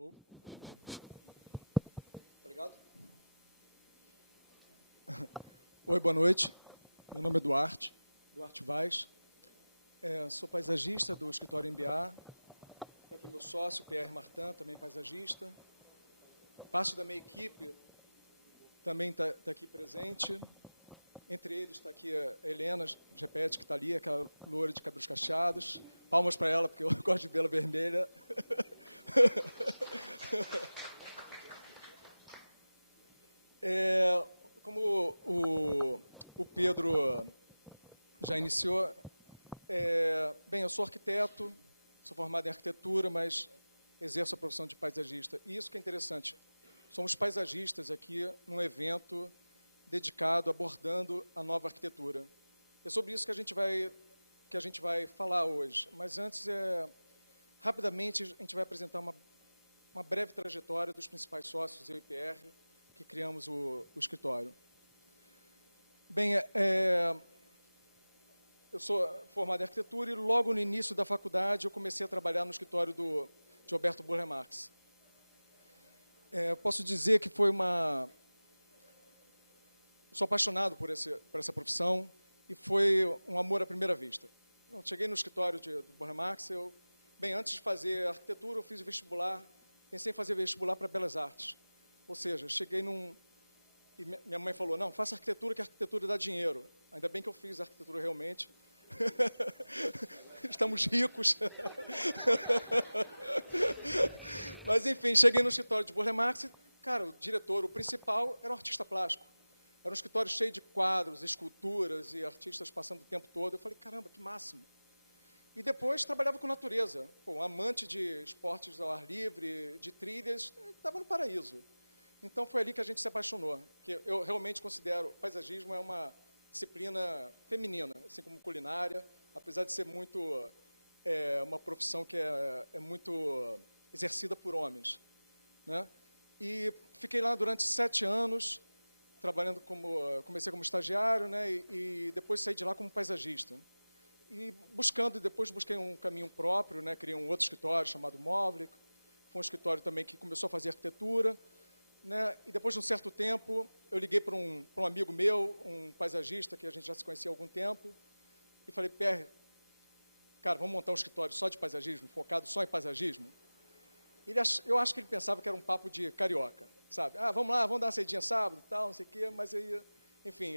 Alô? Obrigado. Oi, boa noite. Meu nome é Duarte Vaz. Sou paisagista do escritório MBA. Tem aqui meu sócio, Pierre Martin, também paisagista. Parte da minha equipe também está aqui presente. Entre eles está aqui a Helena Gepete, que está ali, aquela loura de cabelos cacheados. Palmas para ela, porque eu gosto de vê-la vermelha. Como o Pedro já iniciou, bem, eu sou arquiteto, sou formado em arquitetura, mas exerço a profissão de paisagista. E isso que é interessante, somos paisagistas aqui num evento dedicado, abordando a nova arquitetura. É sobre isso que a gente vai falar hoje. Mas antes, rapidamente, a gente vai apresentar uma breve trajetória dos principais sócios, eu e PR, que criamos o escritório. Bem, eu sou formado em arquitetura e logo no início da faculdade eu comecei a trabalhar no escritório de Roberto Burle Marx. Posso dizer que foi sou apaixonado por essa profissão e foi um amor à primeira vista. Eu cheguei no escritório do Burle Marx, antes de fazer arquitetura, eu fiz o vestibular, pensei em fazer vestibular para Belas Artes. Ou seja, cheguei e minha mãe falou, não, faça arquitetura, que a arquitetura dá dinheiro. Ainda bem que eu fiz arquitetura realmente. Estamos ricos. Mas, enfim, cheguei no escritório de Burle Marx e, cara, o diretor, o principal, era um artista plástico. Era um escritório cheio de quadros, esculturas e artistas passando o tempo todo. Eu falei, caramba, que máximo. E depois trabalhava com natureza. Um amante de esportes ao ar livre, de trilhas, estava no paraíso. Então foi ali que a gente se apaixonou. Que eu realmente considero paisagismo é uma disciplina feminina, assim como culinária, apesar de ser muito uma profissão que é muito exercida por homens, né? E fiquei lá durante 7 anos trabalhando comecei como estagiário, né? E depois saí de lá como paisagista. E depois busquei um caminho próprio, né? Criei um outro escritório chamado Movlik, foi um escritório também que começou a fazer arquitetura, né? E depois de um certo tempo, eu liguei para um amigo meu, um paisagista, que a gente já se conhecia há algum tempo, e falei, Pierre, cara, vamos montar um escritório só de paisagismo, focado só em paisagismo? Eu acho que ele pensava que era um papo de carioca, sabe? Vamos lá, vamos dar uma cedinha sábado, tal, não sei o quê, mas aí, enfim,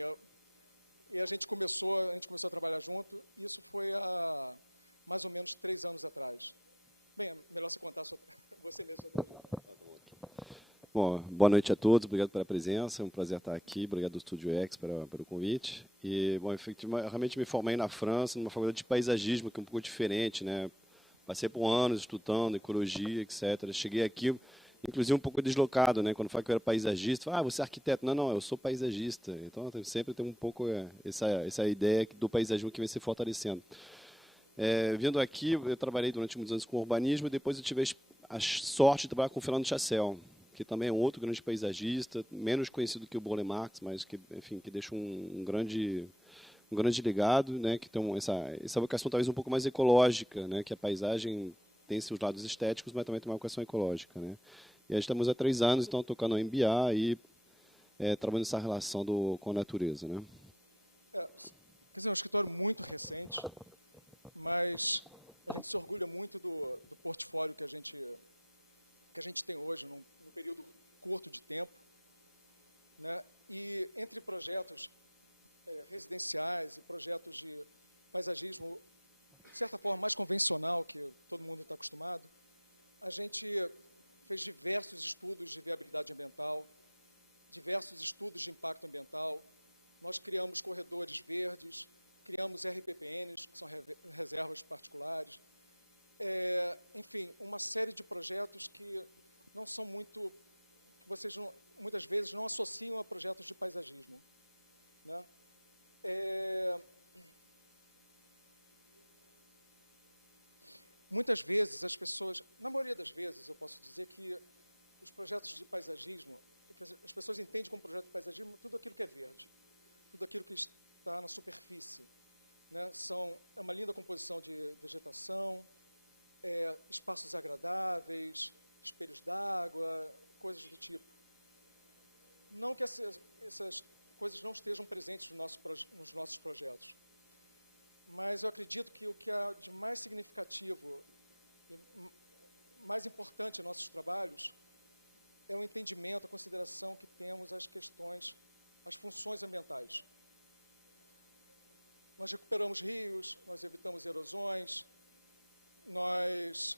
e a gente começou a trabalhar junto, e isso foi há mais ou menos 3 anos atrás. Bem, é melhor você contar você mesmo. Bom, boa noite a todos, obrigado pela presença, é um prazer estar aqui, obrigado do Estúdio X pelo convite. E, bom, efetivamente, realmente me formei na França, numa faculdade de paisagismo, que é um pouco diferente, né? Passei por anos estudando ecologia, etc. Cheguei aqui, inclusive, um pouco deslocado, né? Quando falo que eu era paisagista, você é arquiteto. Não, eu sou paisagista. Então, sempre tem um pouco essa ideia do paisagismo que vem se fortalecendo. Vindo aqui, eu trabalhei durante muitos anos com urbanismo e depois eu tive a sorte de trabalhar com o Fernando Chassel, que também é um outro grande paisagista, menos conhecido que o Burle Marx, mas que, enfim, que deixa um grande legado, né, que tem essa vocação talvez um pouco mais ecológica, né, que a paisagem tem seus lados estéticos, mas também tem uma vocação ecológica, né. E aí estamos há 3 anos, então, tocando no MBA e trabalhando nessa relação com a natureza, né. Quer dizer, é um escritório muito recente, mas a gente se orgulha muito do portfólio que a gente tem hoje, num período curto de tempo, né? E entre projetos residenciais e projetos de paisagismo, de certa forma, mais convencional, que todo mundo está acostumado, a gente fez diversos estudos de viabilidade ambiental, diversos estudos de impacto ambiental, nós criamos corredores verdes, criamos RPPNs, que são reservas particulares, enfim, uma série de projetos que não são muito, que vocês muitas vezes não associam a projetos de paisagismo, né? Muitas vezes as pessoas, na maioria das vezes eu posso dizer que os projetos de paisagismo, que as pessoas entendem como projeto de paisagismo tudo aquilo que é verde, tudo aquilo que está na superfície, né? É uma linda composição de vegetação, espaços agradáveis, espelhos d'água, coisas do tipo. Não que essas coisas não estejam presentes nos nossos projetos, mas eu acredito que o que há de mais significativo e mais importante em nossos trabalhos é o entendimento, a consideração que temos às questões, às funções ambientais. Nós recuperamos rios, nós evitamos erosões, nós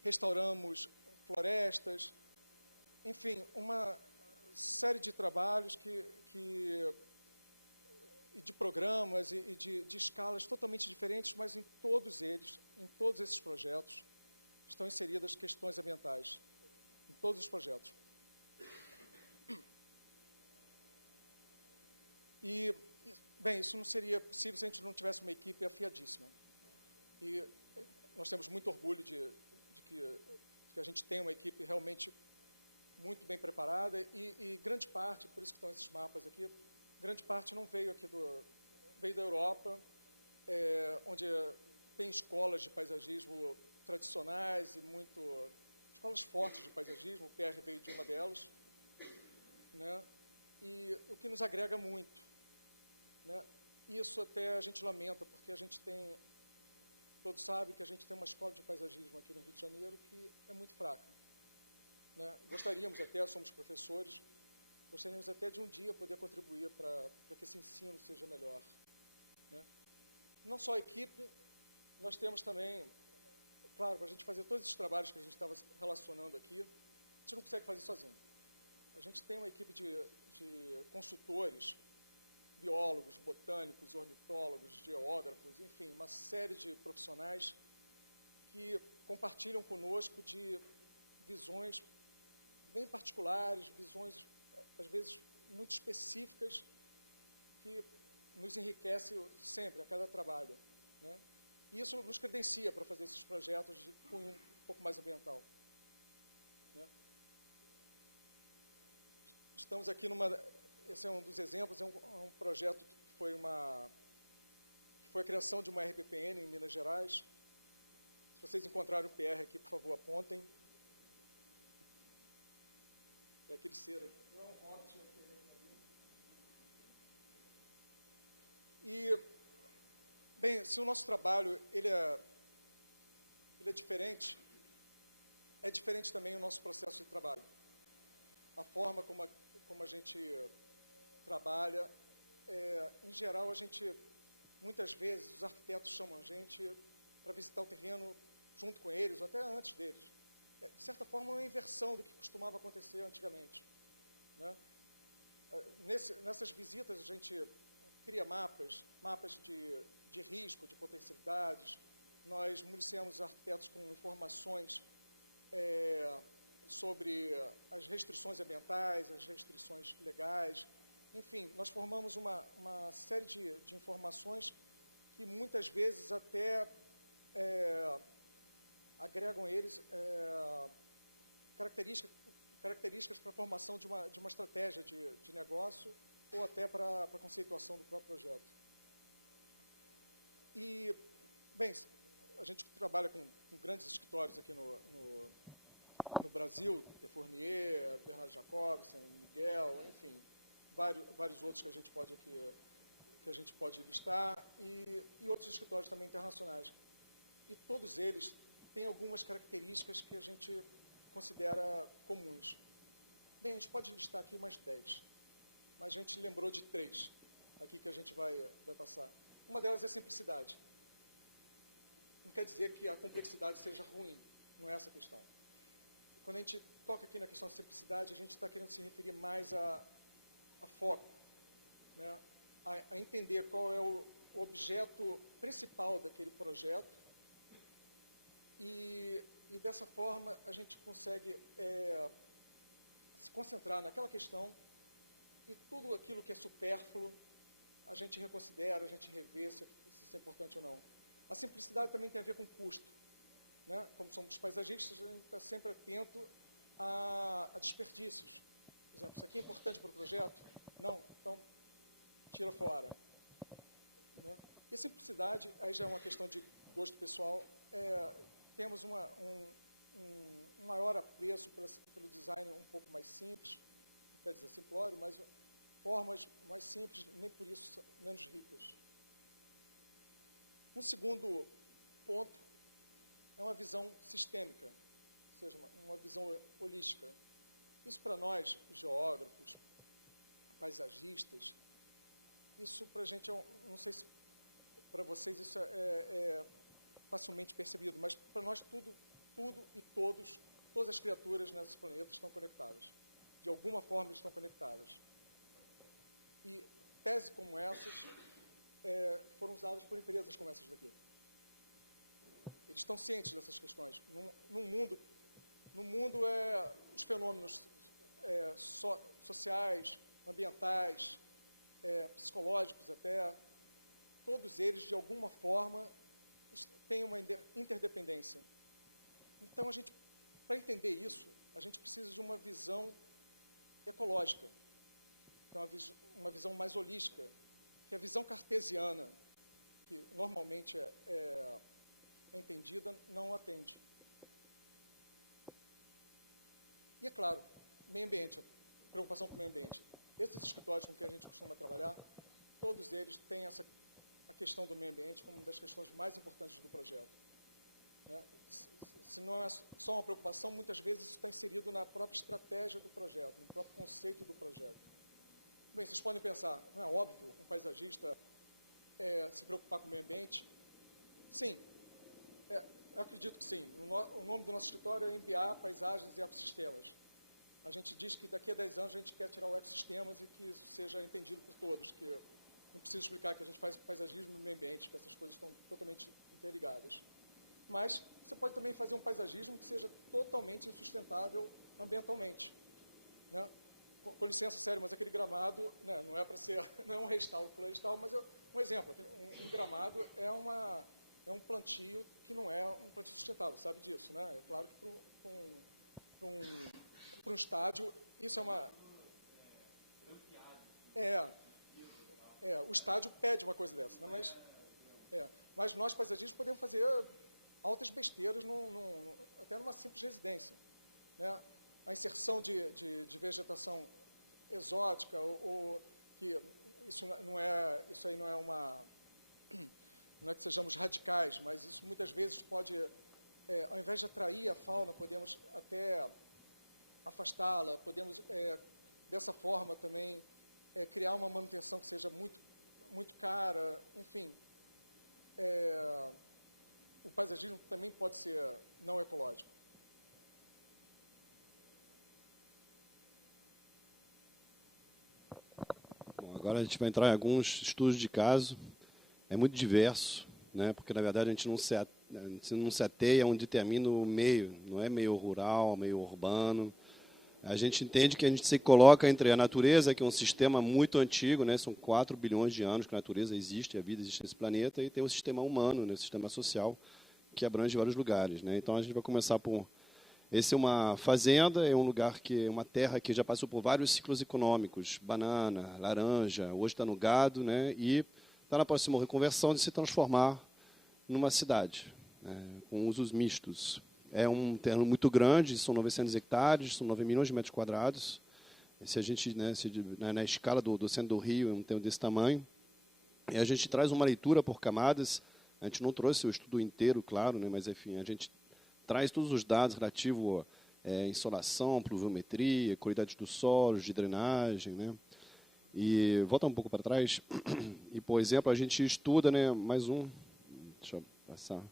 restauramos florestas, enfim, uma série de trabalhos e de programas e de escalas totalmente diferentes, mas em todos esses projetos, estão inseridas questões ambientais, em todos os projetos. E, bem, isso não seria possível se a gente não tivesse uma equipe afiadíssima. E nós temos muito orgulho de que a gente tem uma equipe realmente muito bem preparada e grande parte, por isso que estão esses mapas aqui, grande parte não veio aqui veio da Europa, onde tem escolas de paisagismo tradicionais e escolas fortes de paisagismo. O PR veio de uma delas, né? E o que nos agrega muito, né? Isso até a gente lamenta, porque a gente tem, todos sabem que a gente tem uma escola de paisagismo aqui no Rio de Janeiro que é muito fraca, né? Gostaríamos até, somos professores, gostaríamos até de um dia poder contribuir para que esse ensino seja melhor, né? Não só a equipe, nós temos também, claro, para a gente fazer todos esses trabalhos que a gente estava relacionando aqui, a gente não consegue fazer sozinho. A gente tem uma equipe de consultores, biólogos, botânicos, ornitólogos, geógrafos, enfim, uma série de profissionais que compartilham conosco de visões bem particulares, visões, às vezes, muito específicas, que nos enriquece sempre, a cada trabalho, né? E isso nos credencia para fazer esses projetos de cunho um pouco mais ambiental, né? Estamos aqui esse é um dos exemplos, é um projeto que foi a criação de uma RPPN em Minas Gerais. Se vocês encontrarem o PR aqui, por favor, apontem. É aquele cera. E, bem, se o nosso trabalho ele é diferente, é diferente também o nosso processo de trabalho. A forma como a gente trabalha, em geral, muitas vezes, os arquitetos chamam a gente para visitar o terreno junto com eles, ou até antes deles. De certa forma, é uma inversão do que costumava acontecer antigamente, né? Nessas visitas, a gente cria mapas de risco, de potencialidades. Nós municiamos os arquitetos com informações sobre as restrições ambientais, as restrições legais. Enfim, nós formamos uma série de informações que muitas vezes até agregam eles características para a formação de uma estratégia de negócio ou até para a conceituação do próprio projeto. E, bem, a gente trabalha com grandes escritórios aqui no Brasil, que é Fournier, Bernardo Jacobsen, Miguel, enfim, vários outros que a gente pode listar, e outros escritórios também internacionais. E todos eles têm algumas características que a gente considera comuns. Bem, a gente pode listar aqui mais 10, mas a gente lembrou de 3 aqui que a gente vai passar. Uma delas é a simplicidade. Não quer dizer que a complexidade seja ruim, não é essa a questão. Quando a gente toca aqui na questão da simplicidade, a gente está querendo se referir mais a foco, né? A entender qual é o objeto principal daquele projeto e dessa forma a gente consegue se concentrar naquela questão e tudo aquilo que é supérfluo a gente reconsidera, a gente revê se isso é importante ou não. A simplicidade também tem a ver com custo, né? Como somos paisagistas, a gente está sempre atento a desperdícios. Por exemplo, isso aqui é importante para o projeto? Não, então tira fora, né? E simplicidade, aí já é uma questão de gosto pessoal. Temos um maior apreço pelo design um pouco mais simples, quer dizer, simplório, mas formas mais simples, nem por isso menos ricas. Um segundo ponto é uma visão sistêmica, ou seja, uma visão holística. Isso para nós, geógrafos, paisagistas, isso para a gente, não sei se para vocês isso é facilmente percebido, mas para nós tudo e todas as criaturas nesses planetas estão conectadas. De alguma forma estão conectadas. E teses como essas foram usadas por empresas como essas daqui. Eles estão cientes dessas questões. No mundo, os fenômenos sociais, ambientais, psicológicos até, todos eles, de alguma forma, têm uma interdependência. Então, para entender isso, a gente precisa de uma visão ecológica, que é uma visão mais holística, que é a visão cartesiana, que normalmente é entendida, não atende. E, é claro, meio ambiente, preocupação com o meio ambiente. Esses escritórios com que a gente costuma trabalhar, todos eles têm a questão do meio ambiente como uma das questões mais importantes do projeto. Se não é só uma preocupação, muitas vezes isso está inserido na própria estratégia do projeto, no próprio conceito do projeto. Bem, vocês podem pensar, não é óbvio um paisagista se preocupar com o meio ambiente? Sim, eu acredito que sim. O nome do nosso escritório é MBA, Paisagens e Ecossistemas. A gente diz que daqui a 10 anos a gente quer tirar o ecossistemas e que isso seja entendido por todos, que não preciso explicar que a gente faz paisagismo e meio ambiente, que essas coisas estão totalmente interligadas. Mas você pode também fazer um paisagismo que seja totalmente insustentável ambientalmente. Né? Com licença, sério, mas aquele gramado, né, não é para ser, não é um restauro florestal, mas um exemplo, um gramado é um plantio que não é um plantio sustentável, sabe disso, né? É claro que para um estádio, isso é uma... o estádio pede uma coisa dessa, né? Mas nós, paisagistas, podemos fazer altas besteiras até numa simples residência. Né? A inserção de vegetação exótica, ou que isso aí não é uma... Não é que sejamos radicais, mas isso muitas vezes pode, ao invés de atrair a fauna, podemos até afastá-la, podemos, dessa forma também, criar uma manutenção que seja muito, muito cara, enfim. O paisagismo também pode ser não ecológico. Bom, agora a gente vai entrar em alguns estudos de caso. É muito diverso, né? Porque, na verdade, a gente não se ateia onde termina o meio. Não é meio rural, meio urbano. A gente entende que a gente se coloca entre a natureza, que é um sistema muito antigo, né? São 4 bilhões de anos que a natureza existe, a vida existe nesse planeta, e tem o sistema humano, né? O sistema social, que abrange vários lugares, né? Então, a gente vai começar por... Esse é uma fazenda, é um lugar que é uma terra que já passou por vários ciclos econômicos, banana, laranja, hoje está no gado, né? E está na próxima reconversão de se transformar numa cidade, né, com usos mistos. É um terreno muito grande, são 900 hectares, são 9 milhões de metros quadrados. Se a gente, né, na escala do centro do Rio, é um terreno desse tamanho. E a gente traz uma leitura por camadas. A gente não trouxe o estudo inteiro, claro, né, mas, enfim, a gente traz todos os dados relativos à insolação, pluviometria, qualidade do solo, de drenagem, né? E volta um pouco para trás. E, por exemplo, a gente estuda, né, mais um, deixa eu passar,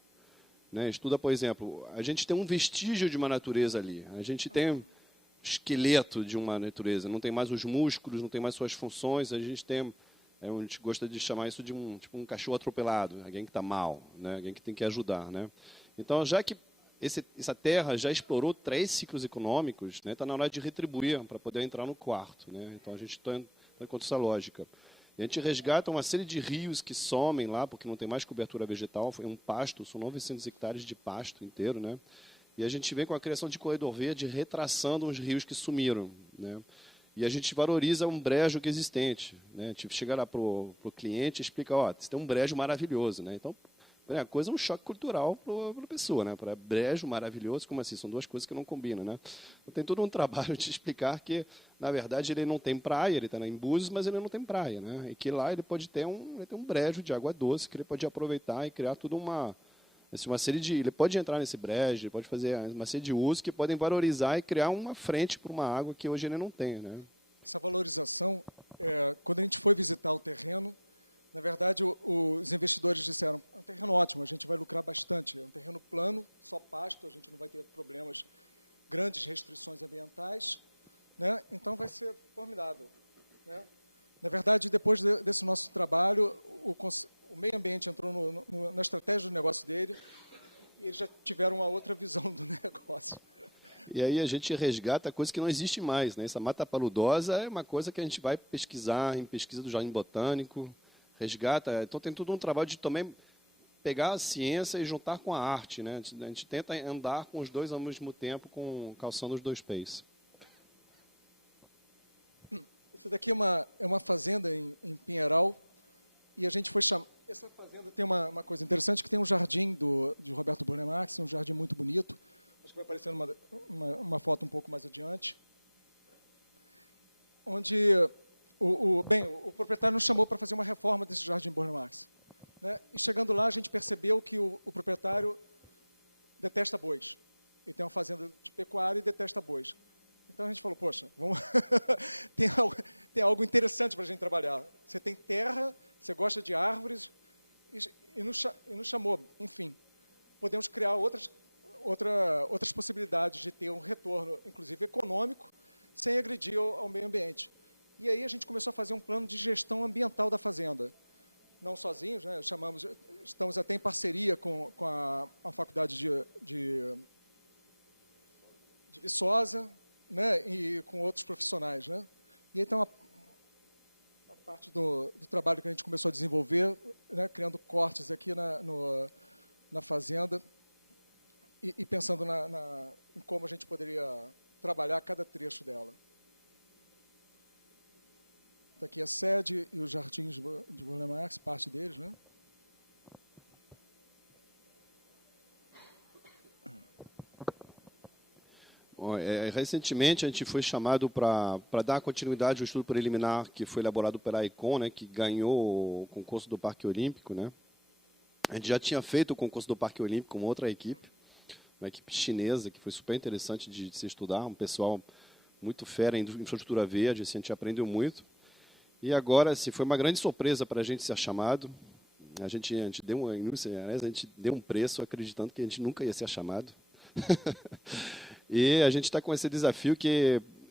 né, estuda, por exemplo, a gente tem um vestígio de uma natureza ali, a gente tem esqueleto de uma natureza, não tem mais os músculos, não tem mais suas funções, a gente tem, a gente gosta de chamar isso de um cachorro atropelado, alguém que está mal, né, alguém que tem que ajudar, né. Então, já que essa terra já explorou 3 ciclos econômicos, né, está na hora de retribuir para poder entrar no quarto, né. Então, a gente está contra essa lógica. E a gente resgata uma série de rios que somem lá, porque não tem mais cobertura vegetal, foi um pasto, são 900 hectares de pasto inteiro, né? E a gente vem com a criação de corredor verde, retraçando uns rios que sumiram, né? E a gente valoriza um brejo que é existente, né? A gente chega lá para o cliente e explica, ó, você tem um brejo maravilhoso, né? Então, primeira coisa é um choque cultural para a pessoa, né? Para brejo, maravilhoso, como assim? São duas coisas que não combinam, né? Então, tem todo um trabalho de explicar que, na verdade, ele não tem praia, ele está em Búzios, mas ele não tem praia, né? E que lá ele pode ter ele tem um brejo de água doce que ele pode aproveitar e criar toda uma série de... Ele pode entrar nesse brejo, ele pode fazer uma série de usos que podem valorizar e criar uma frente para uma água que hoje ele não tem, né? Essa valorização, quando a gente foi visitar o terreno, na verdade, os investidores disseram, é um terreno ótimo, a gente vai lucrar bastante, é um terreno plano, só pasto, a gente não vai ter problemas, grandes restrições ambientais, né? Então vai ser formidável, né? Na verdade, depois desse nosso trabalho, o meio ambiente entrou na estratégia do negócio dele e eles já tiveram uma outra visão do negócio. E aí a gente resgata coisa que não existe mais, né? Essa mata paludosa é uma coisa que a gente vai pesquisar em pesquisa do Jardim Botânico, resgata. Então tem todo um trabalho de também pegar a ciência e juntar com a arte, né? A gente tenta andar com os dois ao mesmo tempo, calçando os dois pés. Essa daqui é uma fazenda em Pinheiral e a gente foi chamar. Essa fazenda tem uma coisa interessante, que tem um jardim de Roberto Burle Marx, um jardim muito bonito. Acho que vai aparecer uma foto um pouco mais adiante. Onde o proprietário nos chamou para fazer uma reforma desse jardim Burle Marx, né? E chegando lá, a gente percebeu que o proprietário detesta bois. Ele tem uma fazenda de pecuária e detesta bois. Então a gente falou, poxa, tem algo interessante para a gente trabalhar. Você tem terra, você gosta de árvores, e nos chamou. Enfim, podemos criar outras possibilidades de ter um retorno, inclusive econômico, sem agredir ao meio ambiente. E aí a gente começou a fazer um plano de gestão ambiental da fazenda. Não sozinhos, né? Estamos até em parceria com a Faculdade de Viçosa, né? E com outros profissionais, né? E então a parte do trabalho que a gente começou a desenvolver, né? Criando cortes aqui na fazenda e pensando em como a gente poderia trabalhar cada trecho dela. Está aqui a sede e os jardins de Burle Marx, parte deles, né? Bom, recentemente a gente foi chamado para dar continuidade ao estudo preliminar que foi elaborado pela ICON, né, que ganhou o concurso do Parque Olímpico, né? A gente já tinha feito o concurso do Parque Olímpico com outra equipe, uma equipe chinesa, que foi super interessante de se estudar, um pessoal muito fera em infraestrutura verde, assim, a gente aprendeu muito. E agora, assim, foi uma grande surpresa para a gente ser chamado. A gente deu um preço acreditando que a gente nunca ia ser chamado. E a gente está com esse desafio que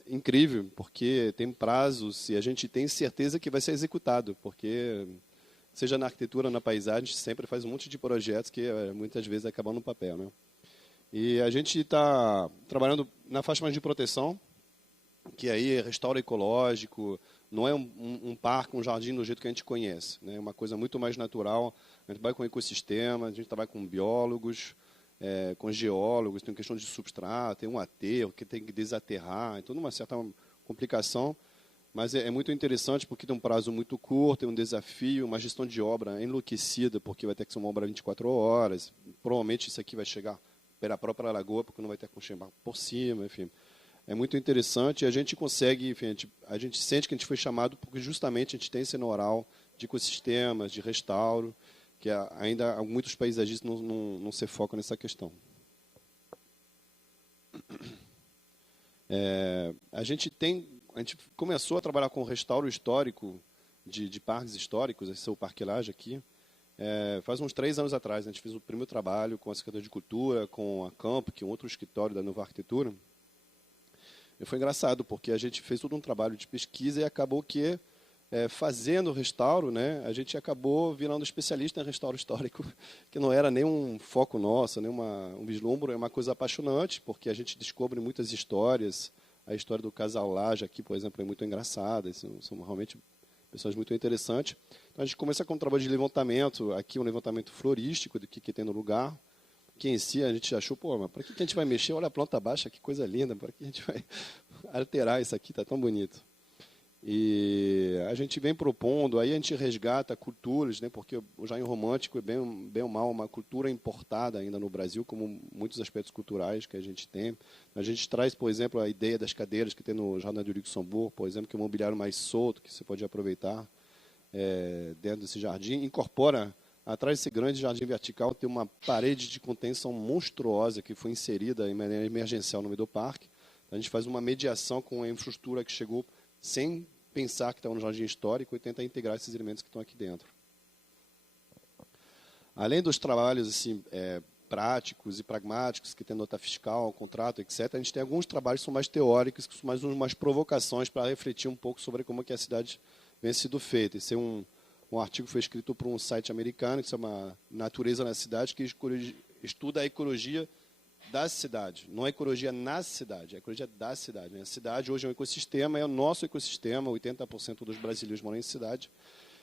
é incrível, porque tem prazos e a gente tem certeza que vai ser executado, porque, seja na arquitetura ou na paisagem, a gente sempre faz um monte de projetos que muitas vezes acabam no papel, né? E a gente está trabalhando na faixa mais de proteção, que aí é restauro ecológico, não é um parque, um jardim do jeito que a gente conhece, né? É uma coisa muito mais natural. A gente trabalha com ecossistema, a gente trabalha com biólogos, com geólogos, tem questão de substrato, tem um aterro que tem que desaterrar, tem toda uma certa complicação, mas é muito interessante porque tem um prazo muito curto, tem um desafio, uma gestão de obra enlouquecida, porque vai ter que ser uma obra 24 horas, provavelmente isso aqui vai chegar pela própria lagoa, porque não vai ter conchego por cima, enfim. É muito interessante e a gente consegue, enfim, a gente sente que a gente foi chamado porque justamente a gente tem esse know-how de ecossistemas, de restauro, que ainda muitos paisagistas não se focam nessa questão. A gente começou a trabalhar com restauro histórico de parques históricos, esse é o Parque Lage aqui, faz uns 3 anos atrás. A gente fez o primeiro trabalho com a Secretaria de Cultura, com a Campo, que é um outro escritório da Nova Arquitetura. E foi engraçado, porque a gente fez todo um trabalho de pesquisa e acabou que, fazendo o restauro, né, a gente acabou virando especialista em restauro histórico, que não era nem um foco nosso, nem um vislumbre, é uma coisa apaixonante, porque a gente descobre muitas histórias. A história do casal Lage aqui, por exemplo, é muito engraçada, são realmente pessoas muito interessantes. Então, a gente começa com um trabalho de levantamento, aqui um levantamento florístico do que tem no lugar, que em si a gente achou, pô, mas para que a gente vai mexer? Olha a planta baixa, que coisa linda, para que a gente vai alterar isso aqui, está tão bonito. E a gente vem propondo, aí a gente resgata culturas, né, porque o jardim romântico é bem ou mal uma cultura importada ainda no Brasil, como muitos aspectos culturais que a gente tem. A gente traz, por exemplo, a ideia das cadeiras que tem no Jardim de Luxemburgo, por exemplo, que é um mobiliário mais solto, que você pode aproveitar dentro desse jardim. Incorpora, atrás desse grande jardim vertical, tem uma parede de contenção monstruosa que foi inserida em maneira emergencial no meio do parque. A gente faz uma mediação com a infraestrutura que chegou sem pensar que estava no jardim histórico e tentar integrar esses elementos que estão aqui dentro. Além dos trabalhos assim, práticos e pragmáticos, que tem nota fiscal, contrato, etc., a gente tem alguns trabalhos que são mais teóricos, que são mais umas provocações para refletir um pouco sobre como que a cidade vem sido feita. Esse é um artigo que foi escrito por um site americano, que se chama Natureza na Cidade, que estuda a ecologia da cidade, não a ecologia na cidade, a ecologia da cidade. A cidade hoje é um ecossistema, é o nosso ecossistema, 80% dos brasileiros moram em cidade,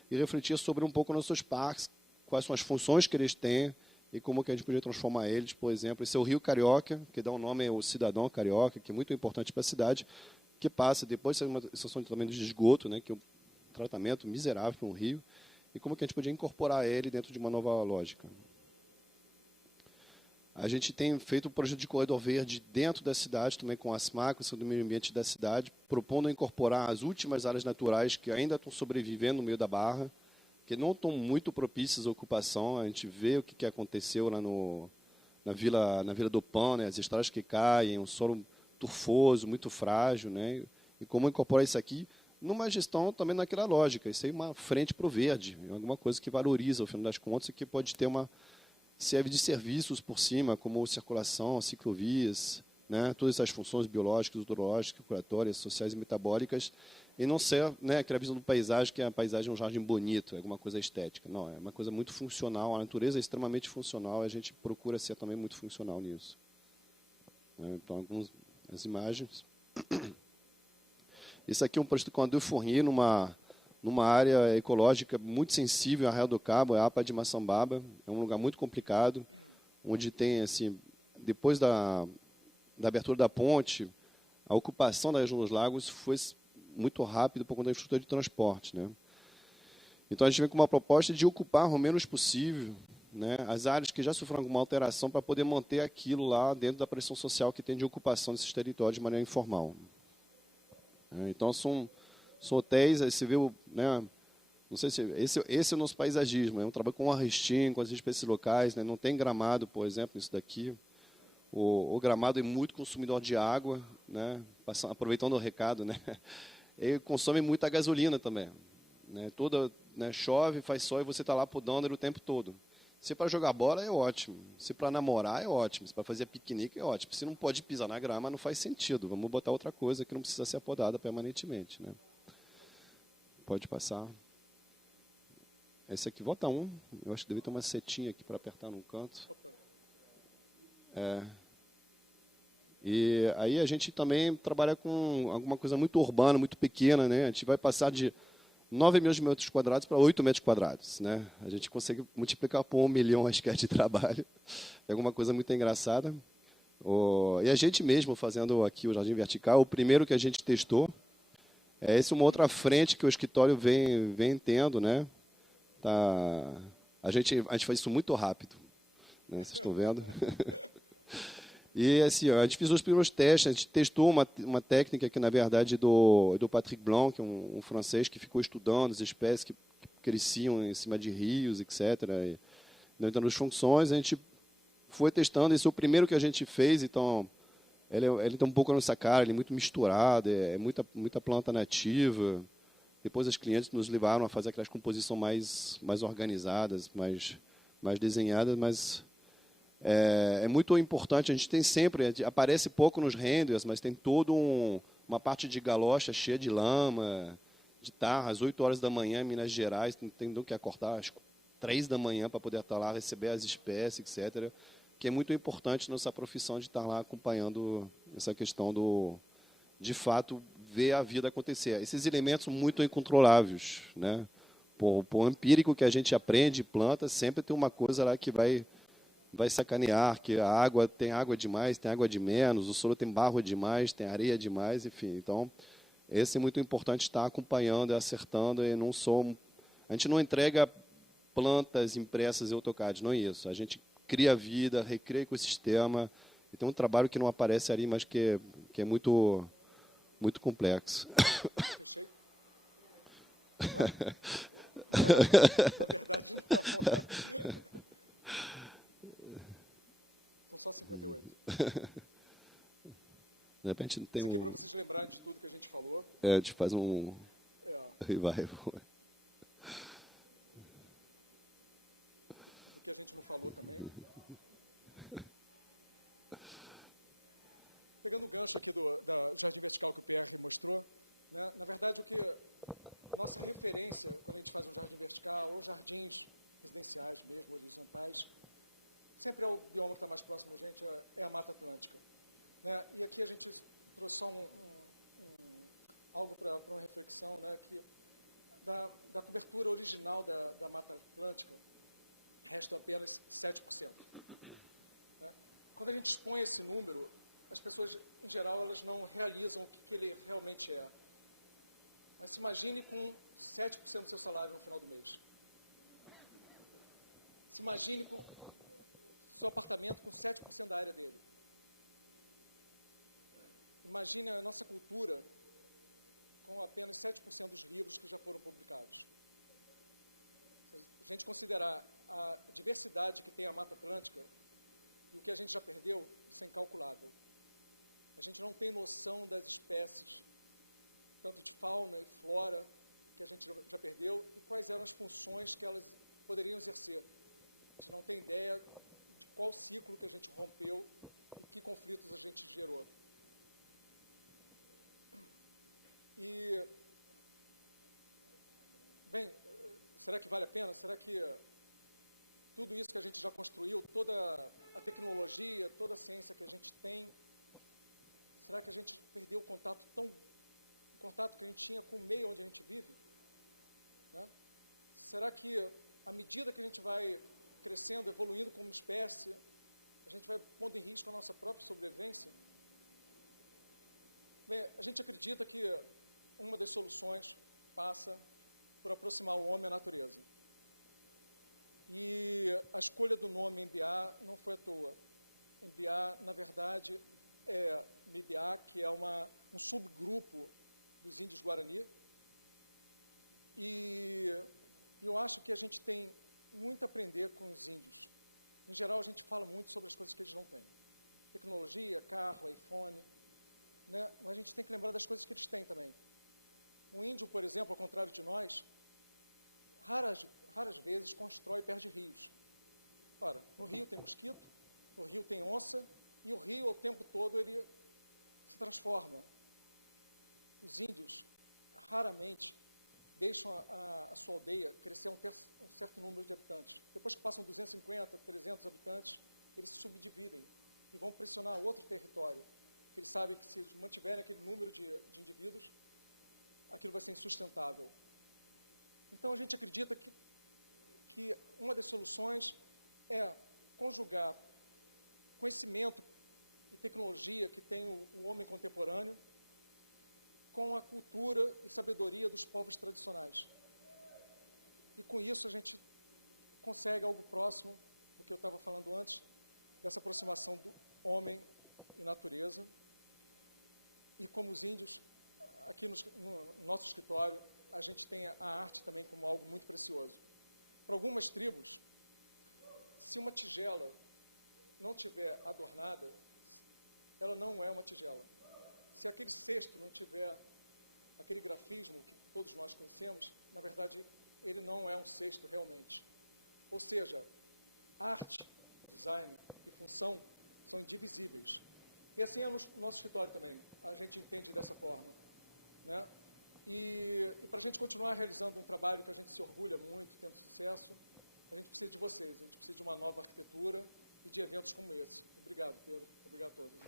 e refletir sobre um pouco nossos parques, quais são as funções que eles têm e como que a gente podia transformar eles. Por exemplo, esse é o Rio Carioca, que dá o nome ao cidadão carioca, que é muito importante para a cidade, que passa, depois de uma estação de tratamento de esgoto, né, que é um tratamento miserável para um rio, e como que a gente podia incorporar ele dentro de uma nova lógica. A gente tem feito um projeto de corredor verde dentro da cidade, também com a ASMAC, com o do meio ambiente da cidade, propondo incorporar as últimas áreas naturais que ainda estão sobrevivendo no meio da Barra, que não estão muito propícias à ocupação. A gente vê o que aconteceu lá na Vila do Pão, né? As estradas que caem, um solo turfoso, muito frágil, né? E como incorporar isso aqui numa gestão também naquela lógica. Isso aí é uma frente para o verde, alguma coisa que valoriza, ao final das contas, e que pode ter uma serve de serviços por cima, como circulação, ciclovias, né, todas essas funções biológicas, hidrológicas, curatórias, sociais e metabólicas, e não ser, né, aquela visão do paisagem, que a paisagem é um jardim bonito, é alguma coisa estética. Não, é uma coisa muito funcional, a natureza é extremamente funcional, e a gente procura ser também muito funcional nisso. Então, as imagens. Isso aqui é um projeto com a Adolfo Fournier, numa área ecológica muito sensível, Arraial do Cabo, é a APA de Maçambaba, é um lugar muito complicado, onde tem, assim, depois da abertura da ponte, a ocupação da região dos lagos foi muito rápido por conta da infraestrutura de transporte, né? Então, a gente vem com uma proposta de ocupar o menos possível, né, as áreas que já sofreram alguma alteração para poder manter aquilo lá dentro da pressão social que tem de ocupação desses territórios de maneira informal. Então, são hotéis, aí você vê, né, não sei se esse é o nosso paisagismo, é um trabalho com arrestinho, com as espécies locais, né, não tem gramado, por exemplo, isso daqui. O gramado é muito consumidor de água, né, aproveitando o recado, né, ele consome muita gasolina também. Né, chove, faz sol e você está lá podando o tempo todo. Se para jogar bola é ótimo, se para namorar é ótimo, se para fazer piquenique é ótimo. Se não pode pisar na grama, não faz sentido. Vamos botar outra coisa que não precisa ser podada permanentemente. Né? Pode passar. Esse aqui, volta um. Eu acho que deve ter uma setinha aqui para apertar num canto. E aí a gente também trabalha com alguma coisa muito urbana, muito pequena. Né? A gente vai passar de 9 mil metros quadrados para 8 metros quadrados. Né? A gente consegue multiplicar por 1 milhão as questões de trabalho. É alguma coisa muito engraçada. E a gente mesmo fazendo aqui o Jardim Vertical, o primeiro que a gente testou, essa é uma outra frente que o escritório vem tendo. Né? A gente faz isso muito rápido. Né? Vocês estão vendo? E assim, a gente fez os primeiros testes, a gente testou uma técnica que, na verdade, do Patrick Blanc, que é um francês que ficou estudando as espécies que cresciam em cima de rios, etc. E, dentro das funções, a gente foi testando. Esse é o primeiro que a gente fez, então, ele tem um pouco na nossa cara, ele é muito misturado, é muita planta nativa. Depois, as clientes nos levaram a fazer aquelas composições mais organizadas, mais desenhadas, mas... É muito importante, a gente tem sempre, aparece pouco nos renders, mas tem toda uma parte de galocha cheia de lama, de tarra, às 8 horas da manhã em Minas Gerais, tem que acordar às 3 da manhã para poder estar lá, receber as espécies, etc., que é muito importante nessa profissão de estar lá acompanhando essa questão de fato, ver a vida acontecer. Esses elementos são muito incontroláveis, né? Por empírico que a gente aprende, planta, sempre tem uma coisa lá que vai sacanear, que a água tem água demais, tem água de menos, o solo tem barro demais, tem areia demais, enfim. Então, esse é muito importante, estar acompanhando e acertando, e não a gente não entrega plantas impressas em AutoCAD, não é isso. A gente cria vida, recria ecossistema, e tem um trabalho que não aparece ali, mas que é muito, muito complexo. Fechei? Não, na verdade, não. São só 58. De repente tem Isso aqui é para vocês lembrarem de tudo que a gente falou. a gente faz um revival. Do que a gente não falou também. Pegando o gancho aqui da Jardim Vertical que o PR mostrou, né, na verdade, nossa referência, quando a gente faz um jardim vertical, ou jardins residenciais mesmo, horizontais, sempre é o bioma que está mais próximo da gente, é a Mata Atlântica. Né? E aqui a gente trouxe só algo para uma reflexão, né, que da cobertura original da Mata Atlântica, restam apenas 7%. Né? Quando a gente expõe esse número, as pessoas, em geral, elas não realizam o que ele realmente é. Mas se imagine com 7% do seu salário no final do mês. Se imagine com seu apartamento com 7% da área dele. Imagine a nossa cultura com apenas 7% dos livros que já foram publicados. Se a gente considerar a diversidade que tem a Mata Atlântica e o que a gente já perdeu, isso é incalculável. A gente não tem noção das espécies, tanto de fauna e flora, que a gente já perdeu, e quais eram as funções que elas poderiam exercer. A gente não tem ideia de qual ciclo que a gente rompeu e que conflitos a gente gerou. E, bem, será que vale a pena? Será que tudo isso que a gente já construiu, toda a tecnologia, toda a ciência que a gente tem, será que a gente perdeu o contato que a gente tinha com o meio onde a gente vive? Né? Será que, à medida que a gente vai crescendo, evoluindo como espécie, a gente vai pondo em risco a nossa própria sobrevivência? Bem, a gente acredita que uma das soluções passa por aproximar o homem à natureza. E a escolha do nome Embiá não foi à toa. Embiá, na verdade, é Mibiá, que é um subgrupo dos índios Guarani. E eu acho que a gente tem muito a aprender com os índios. Em geral, a gente fala muito sobre as coisas que eles não têm. Tecnologia, carro, iPhone. Né? Mas a gente tem que lembrar das coisas que eles têm também. Um índio, por exemplo, ao contrário de nós, raras vezes constrói perto de rios. Ora, no rio tem mosquito, no rio tem onça, e o rio, o tempo todo, ele se transforma. Os índios raramente deixam a sua aldeia crescer um certo número de habitantes. Depois que passam 250, 300 habitantes, eles se subdividem e vão pressionar outro território. Eles sabem que se mantiverem aquele número de indivíduos, aquilo vai ser insustentável. Então, a gente acredita que uma das soluções é conjugar conhecimento e tecnologia que tem o homem contemporâneo com a cultura e sabedoria dos povos tradicionais. E com isso a gente consegue algo próximo do que eu estava falando antes, dessa aproximação do homem e natureza. E como os índios, aqui no nosso escritório, a gente tem a arte também como algo muito precioso. Para algumas tribos, se uma tigela não tiver adornada, ela não é uma tigela. Se aquele cesto não tiver aquele grafismo que todos nós conhecemos, na verdade, ele não é um cesto realmente. Ou seja, arte, design e função são indivisíveis. E assim é no nosso escritório também. A gente entende dessa forma. Né? E para a gente continuar realizando um trabalho que a gente se orgulha muito, tendo sucesso, a gente precisa de vocês. A gente precisa de uma nova arquitetura e de eventos como esse. Obrigado, Pedro. Obrigado a todos.